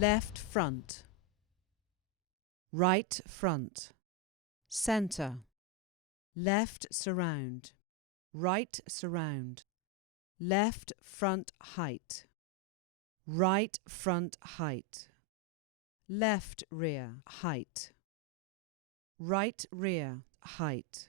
left front, right front, center, left surround, right surround, left front height, right front height, left rear height, right rear height.